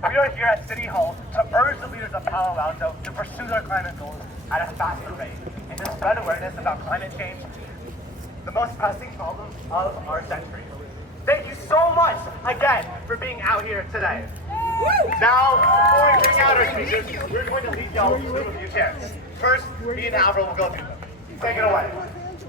We are here at City Hall to urge the leaders of Palo Alto to pursue their climate goals at a faster rate and to spread awareness about climate change, the most pressing problem of our century. Thank you so much again for being out here today. Now, before we bring out our speakers, we're going to lead y'all through a few chairs. First, me and Avroh will go through them. Take it away.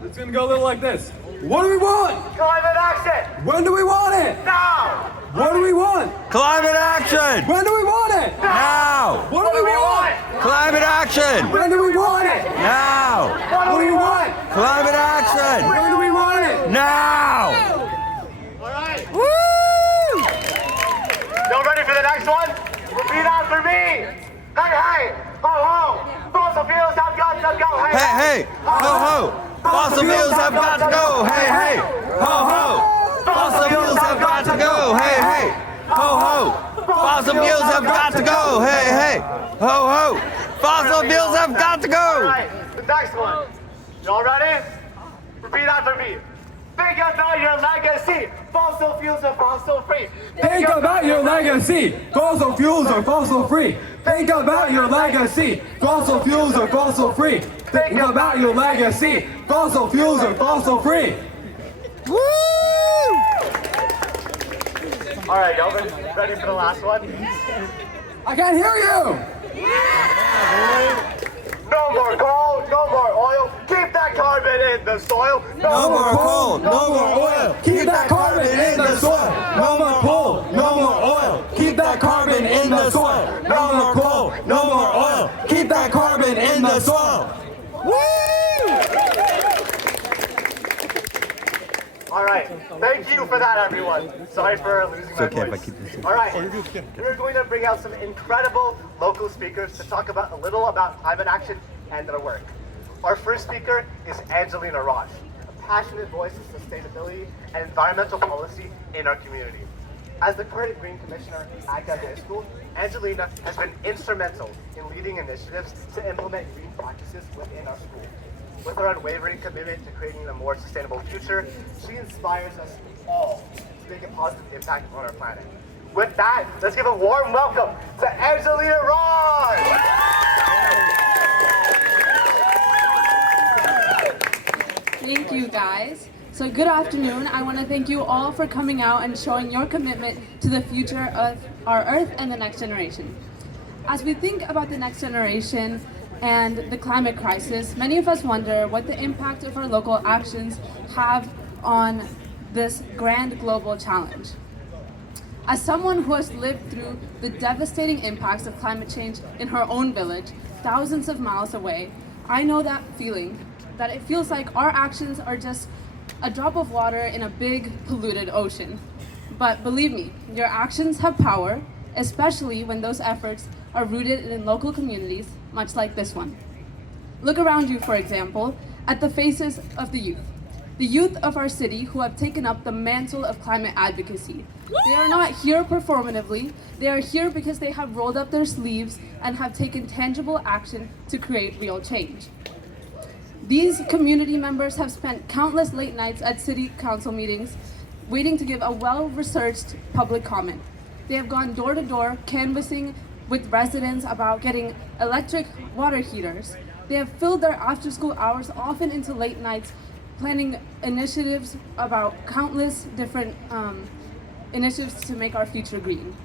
It's gonna go a little like this. What do we want? Climate action! When do we want it? Now! What do we want? Climate action! When do we want it? Now! What do we want? Climate action! When do we want it? Now! What do we want? Climate action! When do we want it? Now! All right. Woo! Y'all ready for the next one? Repeat after me. Hey, hey, ho, ho. Fossil fuels have got to go. Hey, Hey, hey! Ho, ho! Fossil fuels have got to go! Hey, hey! Ho, ho! Fossil fuels have got to go! Hey, hey! Ho, ho! Fossil fuels have got to go! Hey, hey! Ho, ho! Fossil fuels have got to All go! right, the next one. Y'all ready? Repeat after me. Think about your legacy. Fossil fuels are fossil free. Think about your legacy. Fossil fuels are fossil free. Think about your legacy. Fossil fuels are fossil free. Think about your legacy. Fossil fuels are fossil free. Woo! All right, y'all ready for the last one? I can't hear you. No more coal, no more oil. Keep that carbon in the soil. No more coal, no more oil. Keep that carbon in the soil. No more coal, no more oil. Keep that carbon in the soil. No more coal, no more oil. Keep that carbon in the soil. All right, thank you for that, everyone. Sorry for losing my okay if I voice. keep this in. All right, we're going to bring out some incredible local speakers to talk about a little about climate action and their work. Our first speaker is Angelina Rosh, a passionate voice of sustainability and environmental policy in our community. As the current Green Commissioner at Acterra High School, Angelina has been instrumental in leading initiatives to implement green practices within our school. With her unwavering commitment to creating a more sustainable future, she inspires us all to make a positive impact on our planet. With that, let's give a warm welcome to Angelina Rosh! Thank you, guys. So good afternoon. I want to thank you all for coming out and showing your commitment to the future of our Earth and the next generation. As we think about the next generation and the climate crisis, many of us wonder what the impact of our local actions have on this grand global challenge. As someone who has lived through the devastating impacts of climate change in her own village, thousands of miles away, I know that feeling, that it feels like our actions are just a drop of water in a big polluted ocean. But believe me, your actions have power, especially when those efforts are rooted in local communities, much like this one. Look around you, for example, at the faces of the youth of our city who have taken up the mantle of climate advocacy. They are not here performatively, they are here because they have rolled up their sleeves and have taken tangible action to create real change. These community members have spent countless late nights at city council meetings waiting to give a well-researched public comment. They have gone door to door canvassing with residents about getting electric water heaters. They have filled their after-school hours often into late nights planning initiatives about countless different initiatives to make our future green.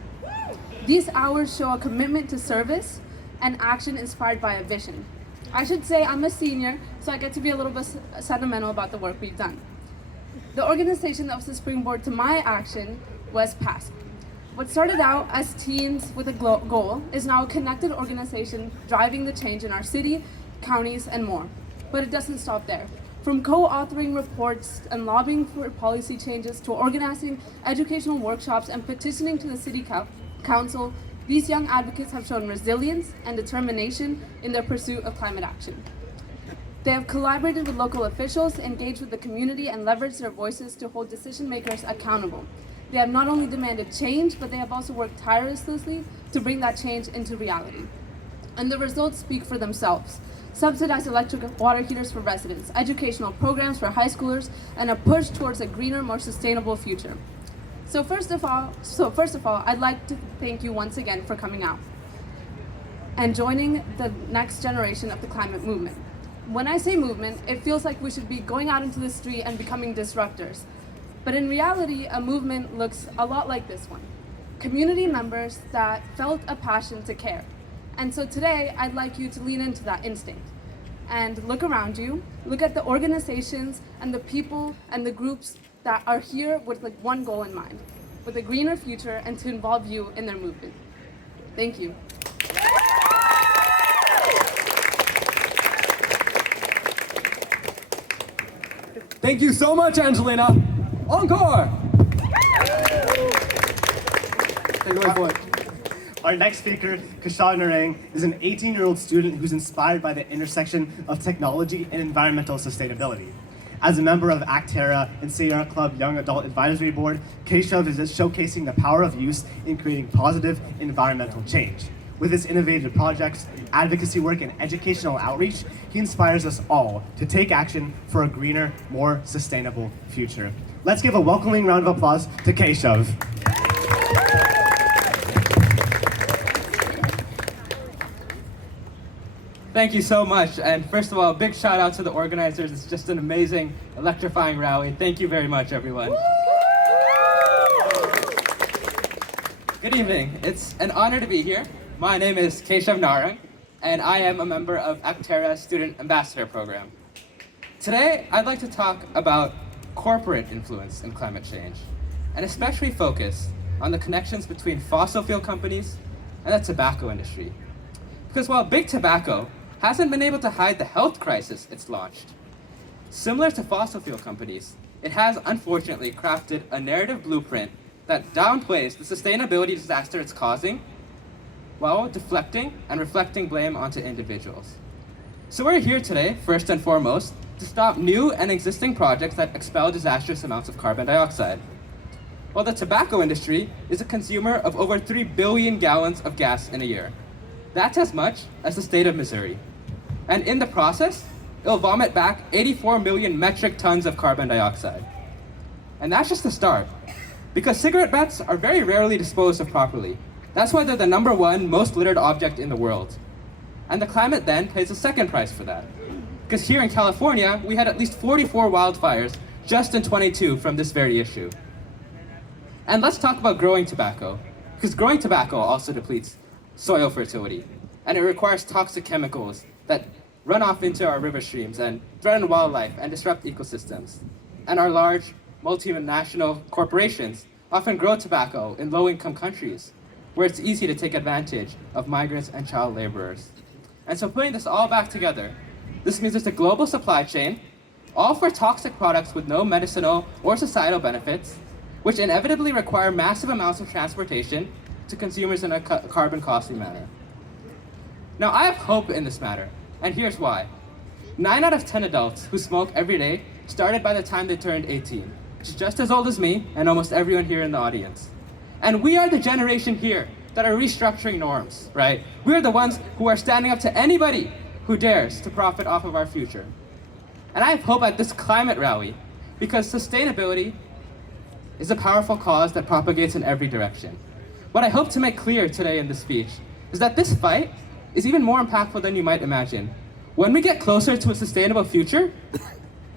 These hours show a commitment to service and action inspired by a vision. I should say I'm a senior, so I get to be a little bit sentimental about the work we've done. The organization that was the springboard to my action was PASCC. What started out as teens with a goal is now a connected organization driving the change in our city, counties, and more. But it doesn't stop there. From co-authoring reports and lobbying for policy changes to organizing educational workshops and petitioning to the city council, these young advocates have shown resilience and determination in their pursuit of climate action. They have collaborated with local officials, engaged with the community, and leveraged their voices to hold decision makers accountable. They have not only demanded change, but they have also worked tirelessly to bring that change into reality. And the results speak for themselves. Subsidized electric water heaters for residents, educational programs for high schoolers, and a push towards a greener, more sustainable future. So first of all, I'd like to thank you once again for coming out and joining the next generation of the climate movement. When I say movement, it feels like we should be going out into the street and becoming disruptors. But in reality, a movement looks a lot like this one. Community members that felt a passion to care. And so today, I'd like you to lean into that instinct and look around you, look at the organizations and the people and the groups that are here with like one goal in mind, with a greener future and to involve you in their movement. Thank you. Thank you so much, Angelina. Encore! Take it away, Floyd. Our next speaker, Keshav Narang, is an 18-year-old student who's inspired by the intersection of technology and environmental sustainability. As a member of Acterra and Sierra Club Young Adult Advisory Board, Keshav is showcasing the power of youth in creating positive environmental change. With his innovative projects, advocacy work, and educational outreach, he inspires us all to take action for a greener, more sustainable future. Let's give a welcoming round of applause to Keshav. Thank you so much. And first of all, a big shout out to the organizers. It's just an amazing, electrifying rally. Thank you very much, everyone. Good evening. It's an honor to be here. My name is Keshav Narang, and I am a member of Acterra Student Ambassador Program. Today, I'd like to talk about corporate influence in climate change, and especially focus on the connections between fossil fuel companies and the tobacco industry. Because while Big Tobacco hasn't been able to hide the health crisis it's launched, similar to fossil fuel companies, it has unfortunately crafted a narrative blueprint that downplays the sustainability disaster it's causing while deflecting and reflecting blame onto individuals. So we're here today, first and foremost, to stop new and existing projects that expel disastrous amounts of carbon dioxide. While the tobacco industry is a consumer of over 3 billion gallons of gas in a year. That's as much as the state of Missouri. And in the process, it'll vomit back 84 million metric tons of carbon dioxide. And that's just the start, because cigarette butts are very rarely disposed of properly. That's why they're the #1 most littered object in the world. And the climate then pays the second price for that. Because here in California, we had at least 44 wildfires just in 22 from this very issue. And let's talk about growing tobacco, because growing tobacco also depletes soil fertility, and it requires toxic chemicals that run off into our river streams and threaten wildlife and disrupt ecosystems. And our large multinational corporations often grow tobacco in low-income countries, where it's easy to take advantage of migrants and child laborers. And so putting this all back together, this means there's a global supply chain, all for toxic products with no medicinal or societal benefits, which inevitably require massive amounts of transportation to consumers in a carbon costly manner. Now, I have hope in this matter, and here's why. 9 out of 10 adults who smoke every day started by the time they turned 18, which is just as old as me and almost everyone here in the audience. And we are the generation here that are restructuring norms, right? We're the ones who are standing up to anybody who dares to profit off of our future. And I have hope at this climate rally, because sustainability is a powerful cause that propagates in every direction. What I hope to make clear today in this speech is that this fight is even more impactful than you might imagine. When we get closer to a sustainable future,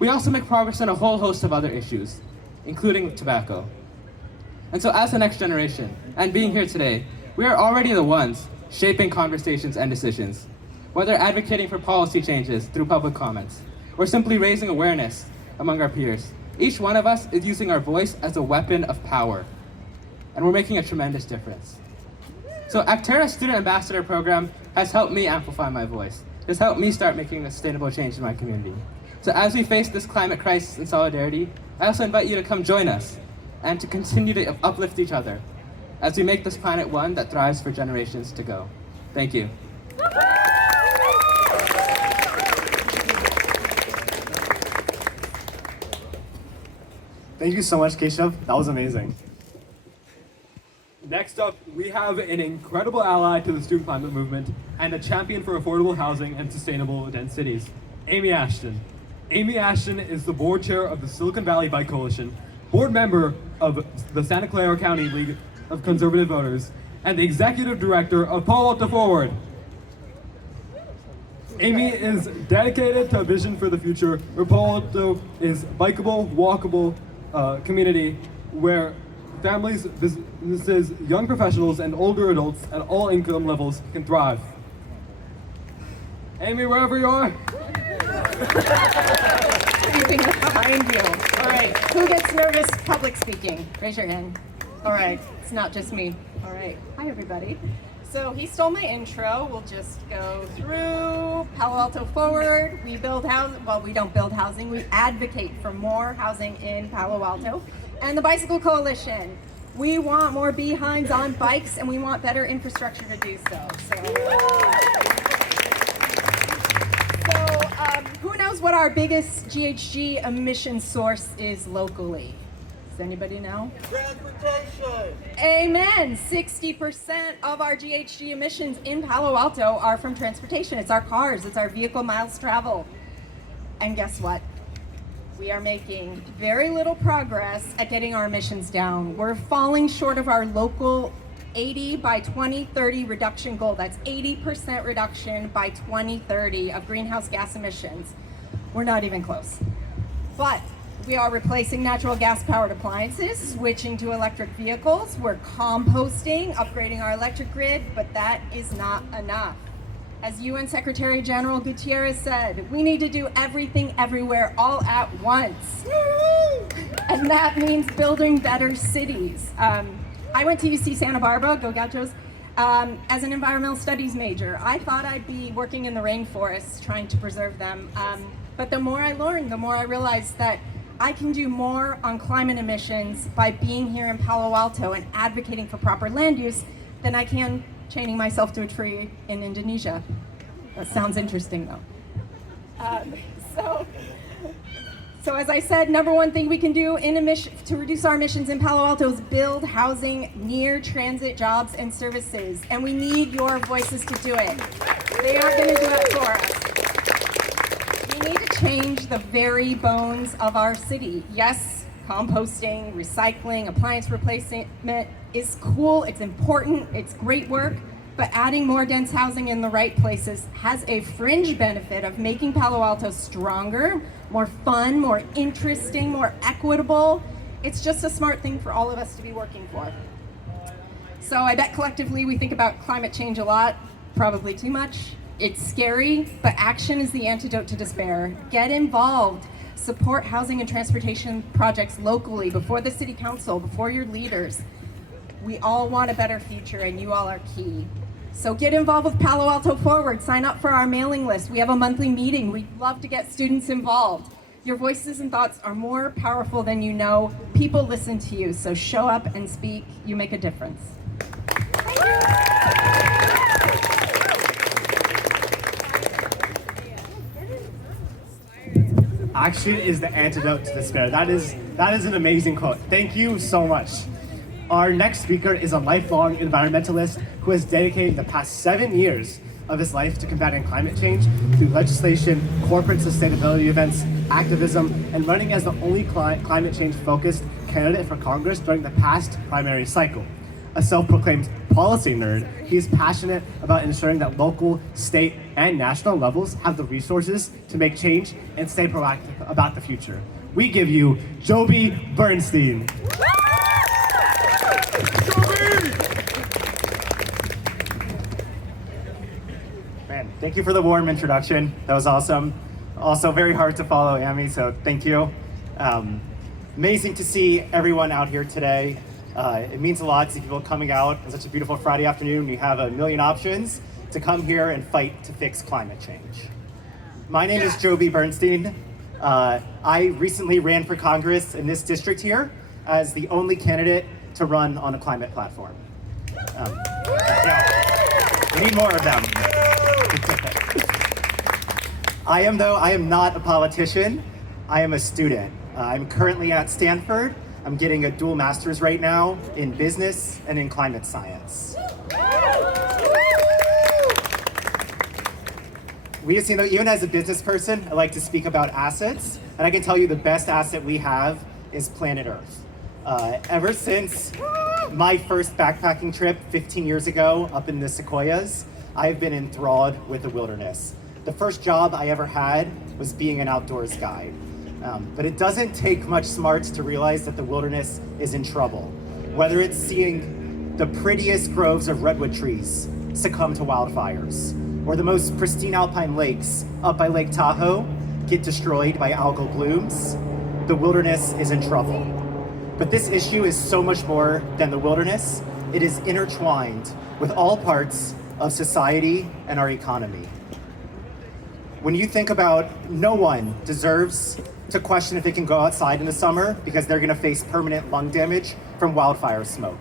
we also make progress on a whole host of other issues, including tobacco. And so as the next generation, and being here today, we are already the ones shaping conversations and decisions, whether advocating for policy changes through public comments, or simply raising awareness among our peers. Each one of us is using our voice as a weapon of power, and we're making a tremendous difference. So Acterra Student Ambassador Program has helped me amplify my voice. It's helped me start making a sustainable change in my community. So as we face this climate crisis in solidarity, I also invite you to come join us and to continue to uplift each other as we make this planet one that thrives for generations to go. Thank you. Thank you so much, Keshav. That was amazing. Next up, we have an incredible ally to the student climate movement and a champion for affordable housing and sustainable dense cities, Amie Ashton. Amie Ashton is the board chair of the Silicon Valley Bike Coalition, board member of the Santa Clara County League of Conservative Voters, and the Executive Director of Palo Alto Forward. Amie is dedicated to a vision for the future where Palo Alto is bikeable, walkable community where families, businesses, young professionals, and older adults at all income levels can thrive. Amie, wherever you are. Keeping it behind you. All right. Who gets nervous public speaking? Raise your hand. All right. It's not just me. All right. Hi, everybody. So he stole my intro. We'll just go through Palo Alto Forward. We build housing. Well, we don't build housing. We advocate for more housing in Palo Alto. And the Bicycle Coalition. We want more behinds on bikes, and we want better infrastructure to do so. Who knows what our biggest GHG emission source is locally? Does anybody know? Transportation. Amen. 60% of our GHG emissions in Palo Alto are from transportation. It's our cars, it's our vehicle miles traveled. And guess what? We are making very little progress at getting our emissions down. We're falling short of our local 80 by 2030 reduction goal. That's 80% reduction by 2030 of greenhouse gas emissions. We're not even close. But we are replacing natural gas powered appliances, switching to electric vehicles. We're composting, upgrading our electric grid, but that is not enough. As UN Secretary General Gutierrez said, we need to do everything everywhere all at once. And that means building better cities. I went to UC Santa Barbara, go Gauchos, as an environmental studies major. I thought I'd be working in the rainforests trying to preserve them. But the more I learned, the more I realized that I can do more on climate emissions by being here in Palo Alto and advocating for proper land use than I can chaining myself to a tree in Indonesia. That sounds interesting though. So as I said, number one thing we can do to reduce our emissions in Palo Alto is build housing near transit jobs and services. And we need your voices to do it. They aren't going to do it for us. We need to change the very bones of our city. Yes, composting, recycling, appliance replacement is cool, it's important, it's great work. But adding more dense housing in the right places has a fringe benefit of making Palo Alto stronger, more fun, more interesting, more equitable. It's just a smart thing for all of us to be working for. So I bet collectively we think about climate change a lot, probably too much. It's scary, but action is the antidote to despair. Get involved. Support housing and transportation projects locally, before the city council, before your leaders. We all want a better future, and you all are key. So get involved with Palo Alto Forward. Sign up for our mailing list. We have a monthly meeting. We'd love to get students involved. Your voices and thoughts are more powerful than you know. People listen to you, so show up and speak. You make a difference. Action is the antidote to despair. That is an amazing quote. Thank you so much. Our next speaker is a lifelong environmentalist who has dedicated the past 7 years of his life to combating climate change through legislation, corporate sustainability events, activism, and running as the only climate change-focused candidate for Congress during the past primary cycle. A self-proclaimed policy nerd, he is passionate about ensuring that local, state, and national levels have the resources to make change and stay proactive about the future. We give you Joby Bernstein. Man, thank you for the warm introduction. That was awesome. Also very hard to follow, Amie, so thank you. Amazing to see everyone out here today. It means a lot to see people coming out on such a beautiful Friday afternoon. We have a million options to come here and fight to fix climate change. My name is Joby Bernstein. I recently ran for Congress in this district here as the only candidate to run on a climate platform. We need more of them. I am not a politician. I am a student. I'm currently at Stanford. I'm getting a dual master's right now in business and in climate science. Even as a business person, I like to speak about assets, and I can tell you the best asset we have is planet Earth. Ever since my first backpacking trip 15 years ago up in the Sequoias, I've been enthralled with the wilderness. The first job I ever had was being an outdoors guide. But it doesn't take much smarts to realize that the wilderness is in trouble. Whether it's seeing the prettiest groves of redwood trees succumb to wildfires, or the most pristine alpine lakes up by Lake Tahoe get destroyed by algal blooms, the wilderness is in trouble. But this issue is so much more than the wilderness. It is intertwined with all parts of society and our economy. When you think about, no one deserves to question if they can go outside in the summer because they're gonna face permanent lung damage from wildfire smoke.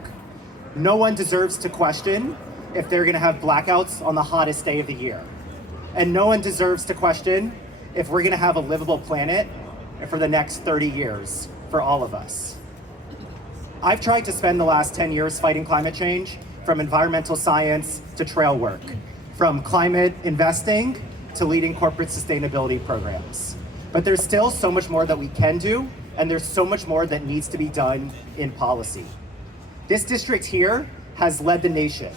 No one deserves to question if they're gonna have blackouts on the hottest day of the year. And no one deserves to question if we're gonna have a livable planet for the next 30 years for all of us. I've tried to spend the last 10 years fighting climate change, from environmental science to trail work, from climate investing to leading corporate sustainability programs. But there's still so much more that we can do, and there's so much more that needs to be done in policy. This district here has led the nation.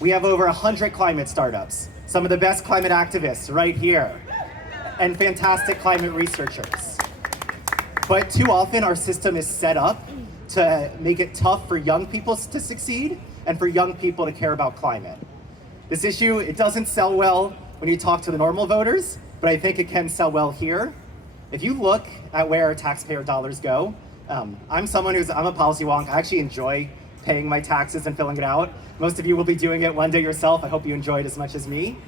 We have over 100 climate startups, some of the best climate activists right here, and fantastic climate researchers. But too often our system is set up to make it tough for young people to succeed and for young people to care about climate. This issue, it doesn't sell well when you talk to the normal voters, but I think it can sell well here. If you look at where our taxpayer dollars go, I'm a policy wonk. I actually enjoy paying my taxes and filling it out. Most of you will be doing it one day yourself. I hope you enjoy it as much as me.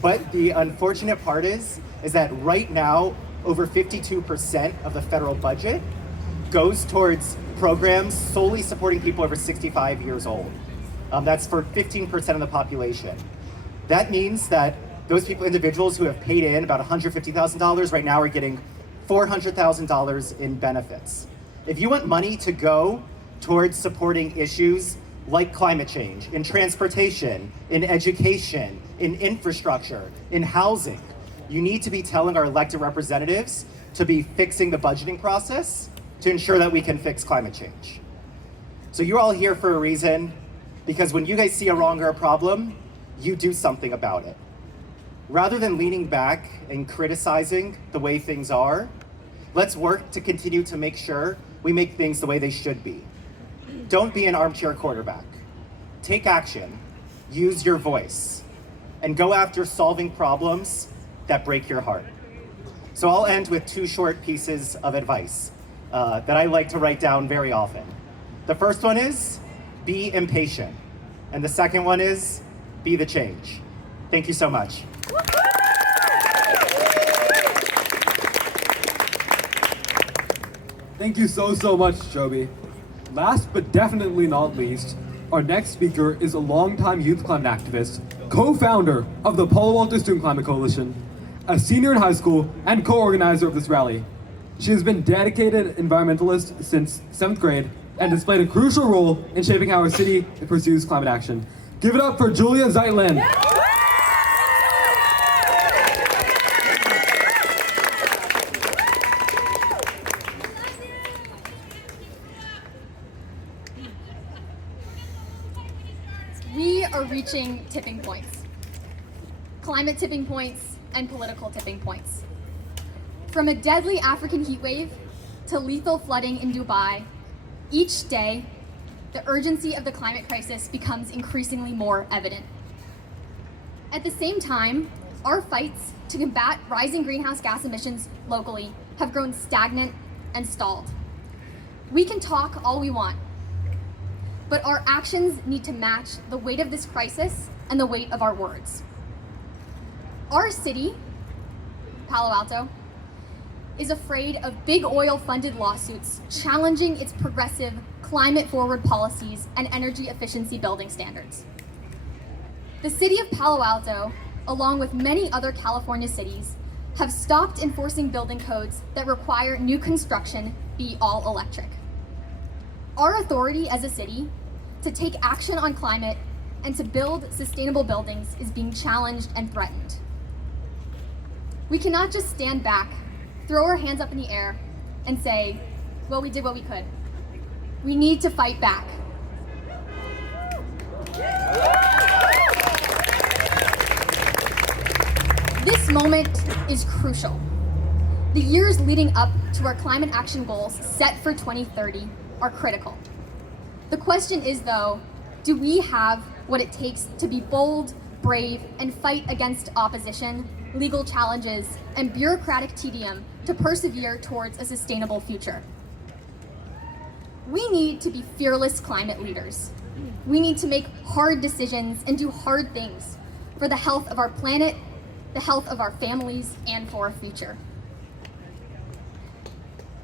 But the unfortunate part is that right now, over 52% of the federal budget goes towards programs solely supporting people over 65 years old. That's for 15% of the population. That means that those individuals who have paid in about $150,000 right now are getting $400,000 in benefits. If you want money to go towards supporting issues like climate change, in transportation, in education, in infrastructure, in housing, you need to be telling our elected representatives to be fixing the budgeting process to ensure that we can fix climate change. So you're all here for a reason, because when you guys see a wrong or a problem, you do something about it. Rather than leaning back and criticizing the way things are, let's work to continue to make sure we make things the way they should be. Don't be an armchair quarterback. Take action, use your voice, and go after solving problems that break your heart. So I'll end with two short pieces of advice that I like to write down very often. The first one is, be impatient. And the second one is, be the change. Thank you so much. Thank you so much, Joby. Last but definitely not least, our next speaker is a longtime youth climate activist, co-founder of the Palo Alto Student Climate Coalition, a senior in high school and co-organizer of this rally. She has been dedicated environmentalist since 7th grade and has played a crucial role in shaping how our city pursues climate action. Give it up for Julia Zeitlin. We are reaching tipping points. Climate tipping points and political tipping points. From a deadly African heat wave to lethal flooding in Dubai, each day, the urgency of the climate crisis becomes increasingly more evident. At the same time, our fights to combat rising greenhouse gas emissions locally have grown stagnant and stalled. We can talk all we want, but our actions need to match the weight of this crisis and the weight of our words. Our city, Palo Alto, is afraid of big oil-funded lawsuits challenging its progressive, climate-forward policies and energy efficiency building standards. The city of Palo Alto, along with many other California cities, have stopped enforcing building codes that require new construction be all electric. Our authority as a city to take action on climate and to build sustainable buildings is being challenged and threatened. We cannot just stand back, throw our hands up in the air, and say, well, we did what we could. We need to fight back. This moment is crucial. The years leading up to our climate action goals set for 2030 are critical. The question is, though, do we have what it takes to be bold, brave, and fight against opposition, legal challenges, and bureaucratic tedium to persevere towards a sustainable future? We need to be fearless climate leaders. We need to make hard decisions and do hard things for the health of our planet, the health of our families, and for our future.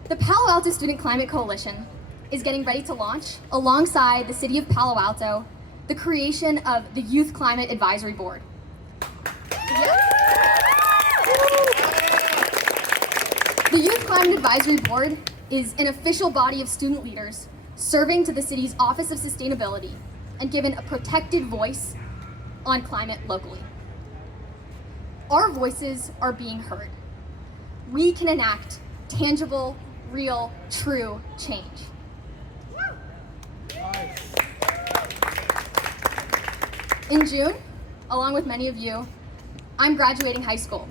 The Palo Alto Student Climate Coalition is getting ready to launch, alongside the City of Palo Alto, the creation of the Youth Climate Advisory Board. The Youth Climate Advisory Board is an official body of student leaders serving to the city's Office of Sustainability and given a protected voice on climate locally. Our voices are being heard. We can enact tangible, real, true change. In June, along with many of you, I'm graduating high school.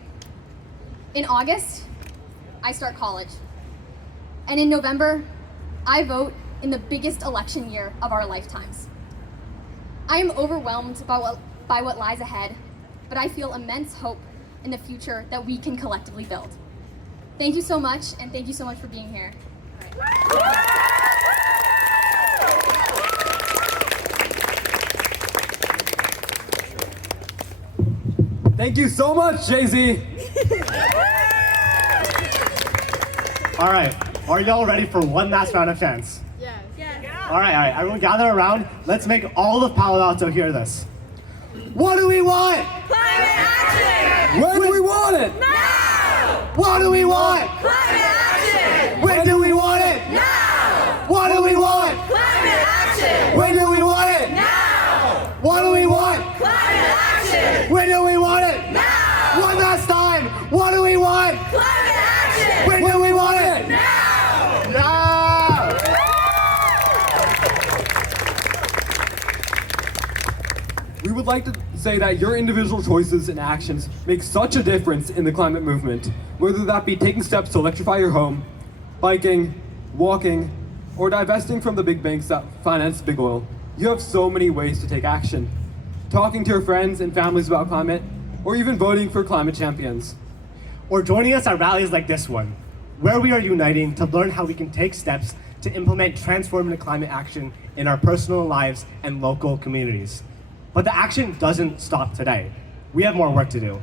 In August, I start college. And in November, I vote in the biggest election year of our lifetimes. I am overwhelmed by what lies ahead, but I feel immense hope in the future that we can collectively build. Thank you so much, and thank you so much for being here. Thank you so much, Jay-Z. All right, are y'all ready for one last round of chants? Yes. All right, everyone gather around. Let's make all of Palo Alto hear this. What do we want? Climate action! When do we want it? Now! What do we want? Climate action! When do we want it? Now! What do we want? Climate action! When do we want it? Now! What do we want? Climate action! When do we want it? Now! One last time. What do we want? Climate action! When do we want it? Now! Now! We would like to say that your individual choices and actions make such a difference in the climate movement, whether that be taking steps to electrify your home, biking, walking, or divesting from the big banks that finance big oil. You have so many ways to take action. Talking to your friends and families about climate, or even voting for climate champions. Or joining us at rallies like this one, where we are uniting to learn how we can take steps to implement transformative climate action in our personal lives and local communities. But the action doesn't stop today. We have more work to do,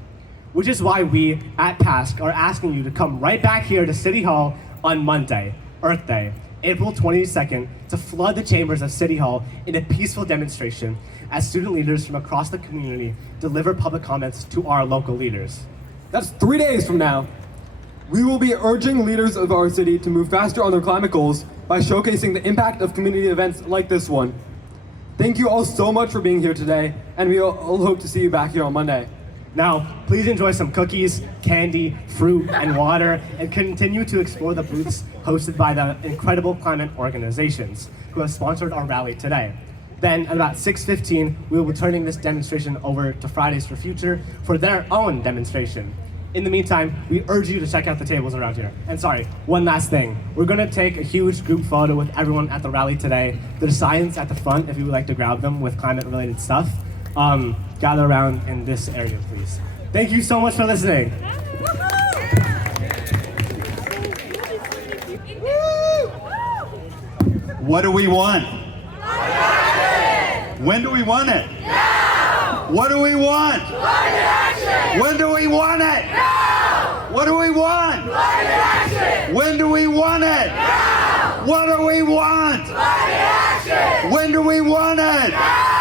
which is why we at PASCC are asking you to come right back here to City Hall on Monday, Earth Day, April 22nd, to flood the chambers of City Hall in a peaceful demonstration as student leaders from across the community deliver public comments to our local leaders. That's 3 days from now. We will be urging leaders of our city to move faster on their climate goals by showcasing the impact of community events like this one. Thank you all so much for being here today, and we all hope to see you back here on Monday. Now, please enjoy some cookies, candy, fruit, and water, and continue to explore the booths hosted by the incredible climate organizations who have sponsored our rally today. Then, at about 6:15, we will be turning this demonstration over to Fridays for Future for their own demonstration. In the meantime, we urge you to check out the tables around here. And sorry, one last thing. We're gonna take a huge group photo with everyone at the rally today. There's signs at the front if you would like to grab them with climate-related stuff. Gather around in this area, please. Thank you so much for listening. What do we want? When do we want it? Now! What do we want? Climate action! When do we want it? Now! What do we want? Climate action! When do we want it? Now! What do we want? Climate action! When do we want it? Now!